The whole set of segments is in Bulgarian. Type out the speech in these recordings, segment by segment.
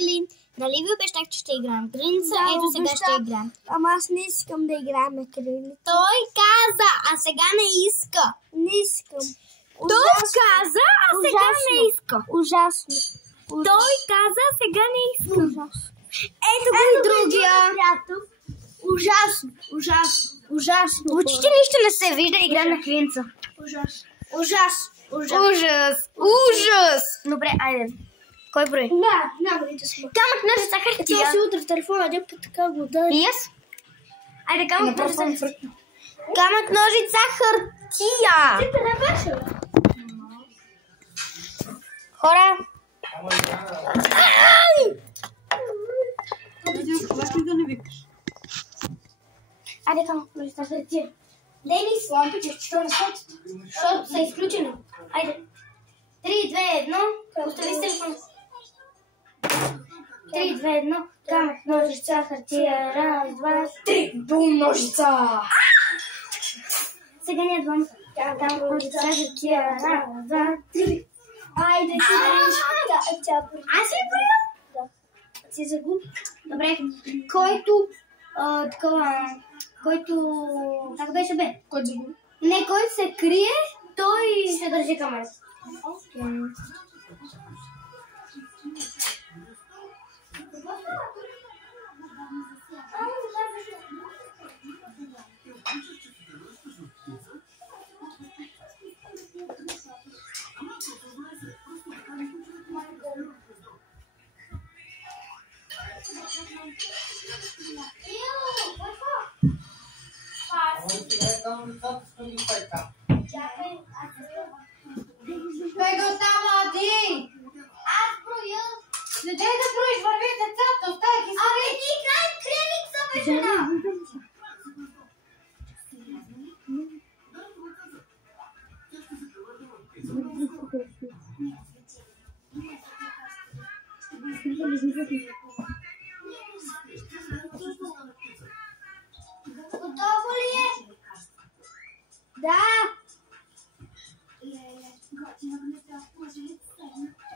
приятели! Нали ви обещах, че ще играем криница? Ето сега ще играем. Ама аз не искам да играем криница. Той каза, а сега не иска. Не искам. Той каза, а сега не иска. Ужасно. Той каза, а сега не иска. Ужасно. Ето го и другия. Ужасно. Ужасно. Ужасно. Почти нищо не се вижда, игра на криница. Ужасно. Ужасно. Ужас. Ужас. Добре, айде. Кой брои? Не, бъдете сме. Камък, ножица, хартия. Това си утре в телефона, де по така го дай. И аз? Айде, камък, ножица. Камък, ножица, хартия. Ти къде беше? Хора. Да не викаш. Айде, камък, ножица, хартия. Денис, лампиче, що на светото? Защото са изключени. Айде. 3, 2, 1. Остави с телефона. 3, 2, 1. Камък, ножица, хартия. Раз, два, три. Бум, ножица. Сега ние двамата. Камък, ножица, хартия. Раз, два, три. Айде, ти да Аз ли броя? Да. Си загуби. Добре. Който... Който... Как беше бе? Кой загуби? Не, който се крие, той ще държи камерата. Бе го там один! Аз броя. Не дай да броиш, върви децата, остави ги си. Абе, ти играем криница, бе, жена. Готово ли е? Да.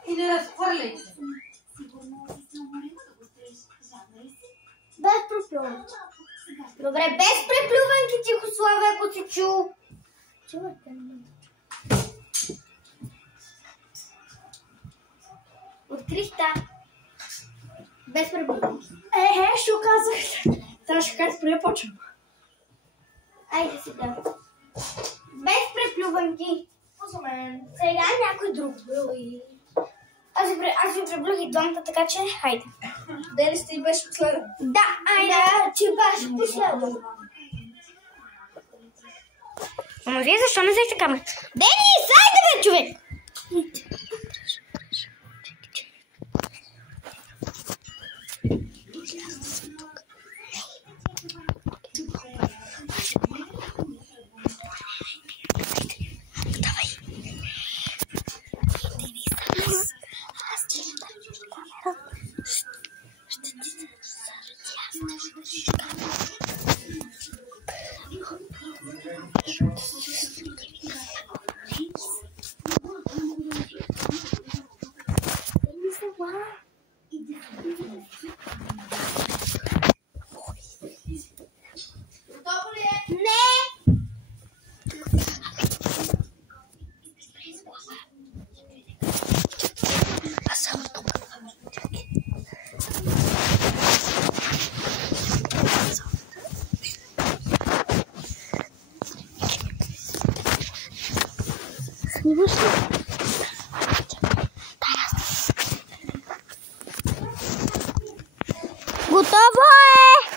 И да разхвърли. Без проплюване. Добре, без преплюванки, Тихославе, ако си чул. Чувате. Открихта. Без преплюванки. Що казах? Трябваше как преди почвам. Айде сега. Без преплюванки. Сега някой друг брои. Аз ви преплюх и двамата, така че хайде. Денис ти беше последен. Да, айде. Да, ти беше последен. Ама вие защо не взехте камерата? Денис, айде бе, човек! Снимаш ли? Готово е!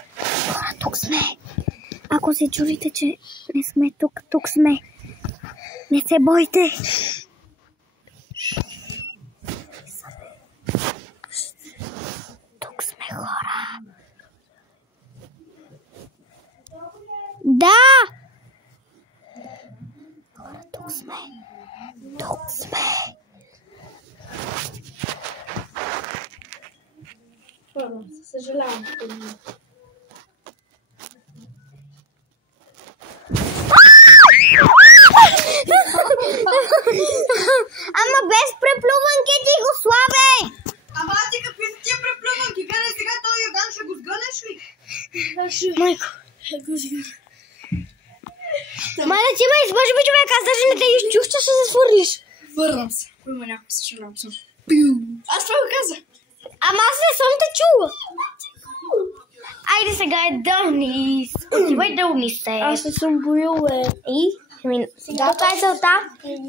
Хора, тук сме. Ако се чудите, че не сме тук, тук сме. Не се бойте. Тук сме, хора. Да! Хора, тук сме. Тук сме. Съжалявам. Ама без преплюванки, Тихославе! Ама ти какви са тия преплюванки? Майко. Маля, ти ме излъжи, човек, аз даже не те изчух, че ще се свърлиш. Върнам се. Ако има някой се ще работа. Аз това го каза. Ама аз не съм те чула. Айде сега е Дълнис. Отивай Дълнис се. Аз не съм боил, бе. Да, това е целта.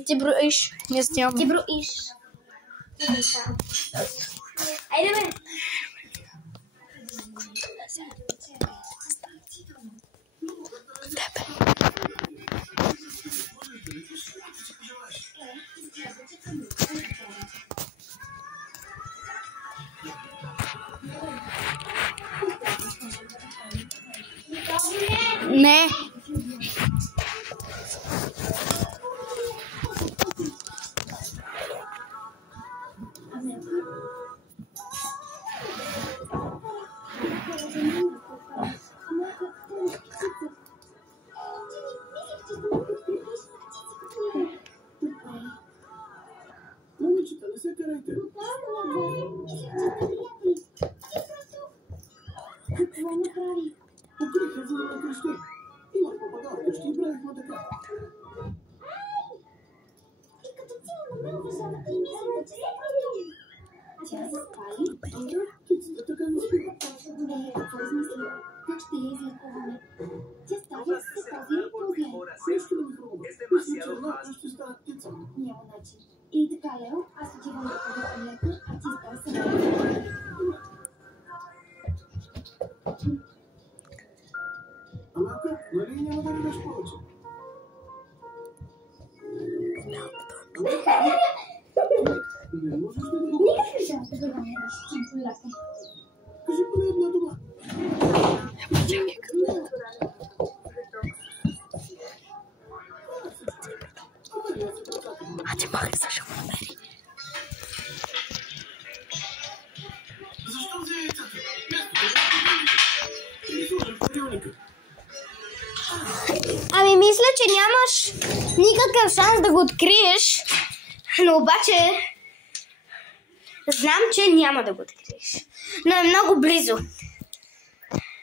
Ти броиш. Ние снимам. Ти броиш. Айде, бе. Не. Момичета, не се карайте. Какво направи? Покриха, за да ме крещи. Имах попадал вкъщи и правихме така. И като цяло не ме уважава и мисля, че се прави. Тя спали? Птиците така не спиват. Не, какво измислила? Как ще я излекуваме? Тя става с се пази и по-зле. Също не ми хрумва. Мисля, че една ще става птица. Няма начин. И така, Лео, аз отивам да подам лекар, а ти става сега. Амелка, нали няма да видиш повече? Не можеш ли да го Никак не трябва да говориш, ти поляка. кажи поне една дума? А ти махай за шамонери. Защо взе яйцата? Или сложи в хладилника? Ами мисля, че нямаш никакъв шанс да го откриеш, но обаче знам, че няма да го откриеш. Но е много близо.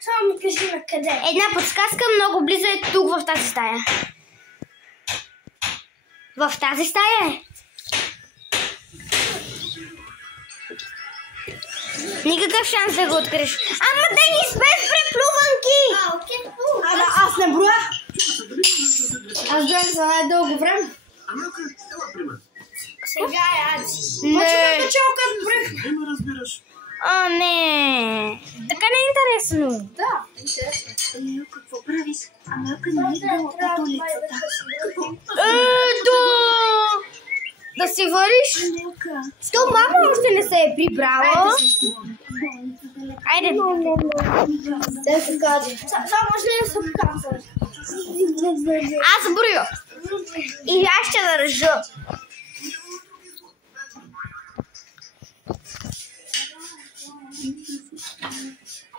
Само ми кажи на къде. Една подсказка, много близо е тук в тази стая. В тази стая е. Никакъв шанс да го откриеш. Ама да ни без преплуванки! Ама аз не броя. Аз бях за най-дълго време. Амелка, ела при мен. Сега е Ади. Не. Почваме начало, като броих. Не ме разбираш. О, не. Така не е интересно. Да, интересно. Лео, какво правиш? Амелка не е била под улицата. Да! Да се въриш? То мама още не се е прибрала. Айде. Да се каже. Само може ли да се показваш? Аз броя. И аз ще държа.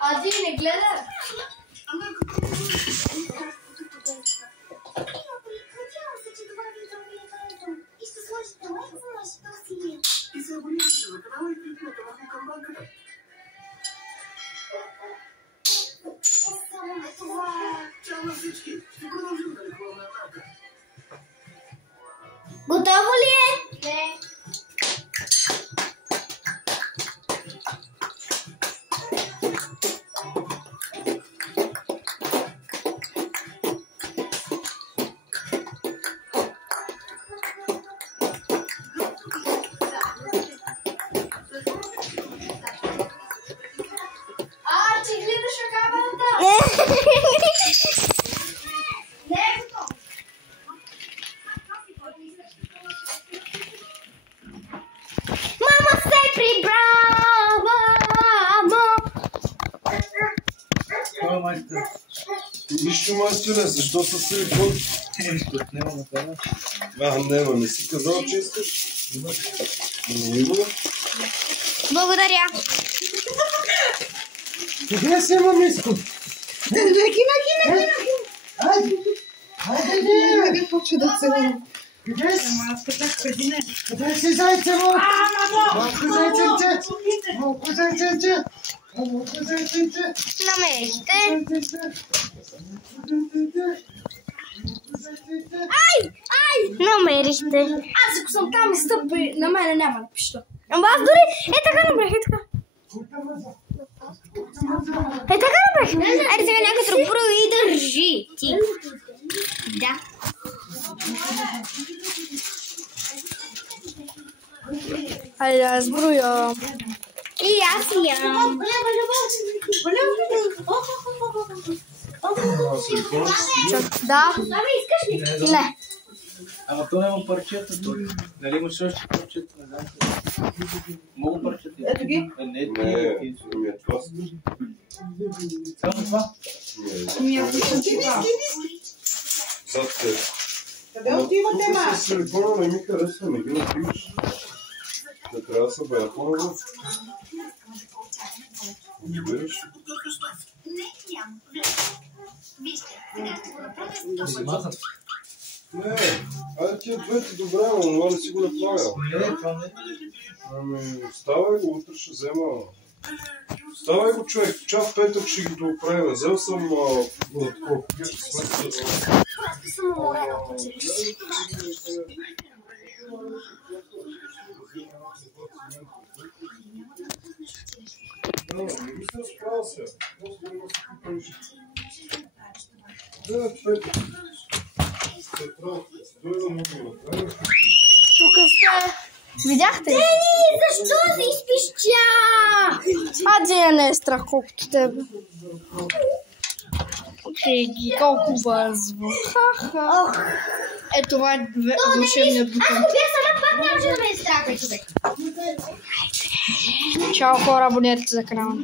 Ади, не гледа. И се абонирайте за канала и кликнете върху камбанката. Чао на всички. Ще продължим да лекуваме Амелка. Готово ли е? Не. Ти гледаш камерата? Не е готово. Мама се прибрава. Това майстор. Нищо майсторе, защо са се под? Нищо, няма на това. Няма, не си казал, че искаш. Не има. Благодаря. Къде си, мамиско? Айде, почва да целувам. Къде си? Къде си, зайче, малко? Малко зайченце! Малко зайченце! Малко зайченце! Намерихте. Ай! Намерихте. Аз ако съм там и стъпи, на мене няма да пища. Ама аз дори... така направих, така. Така направих. Айде сега някой друг брои и държи. Ти. Да. Айде да сброя. И аз ям. Да. Не. Ама то няма парчета. Нали имаш още парчета? Не знам. Много парчета. Ето ги. Не, това. само това. Зад теб. Къде отивате, ма? С телефона не ми харесва, не ги напиваш. Не трябва да се бая по-назад. Разбираш? Не, айде тия двете добре, но това не си го направил. Не, това не. Ами, ставай го, утре ще взема. Ставай го, човек, чак петък ще ги доправя. Взел съм такова. Тук сте. Видяхте? Защо се изпищя? Адия не е страх колкото тебе. Ги, колко бързо. Ха-ха. Ето това е вълшебният бутон. Ако бях сама, пак нямаше да ме е страх, човек. Чао хора, абонирайте за канала.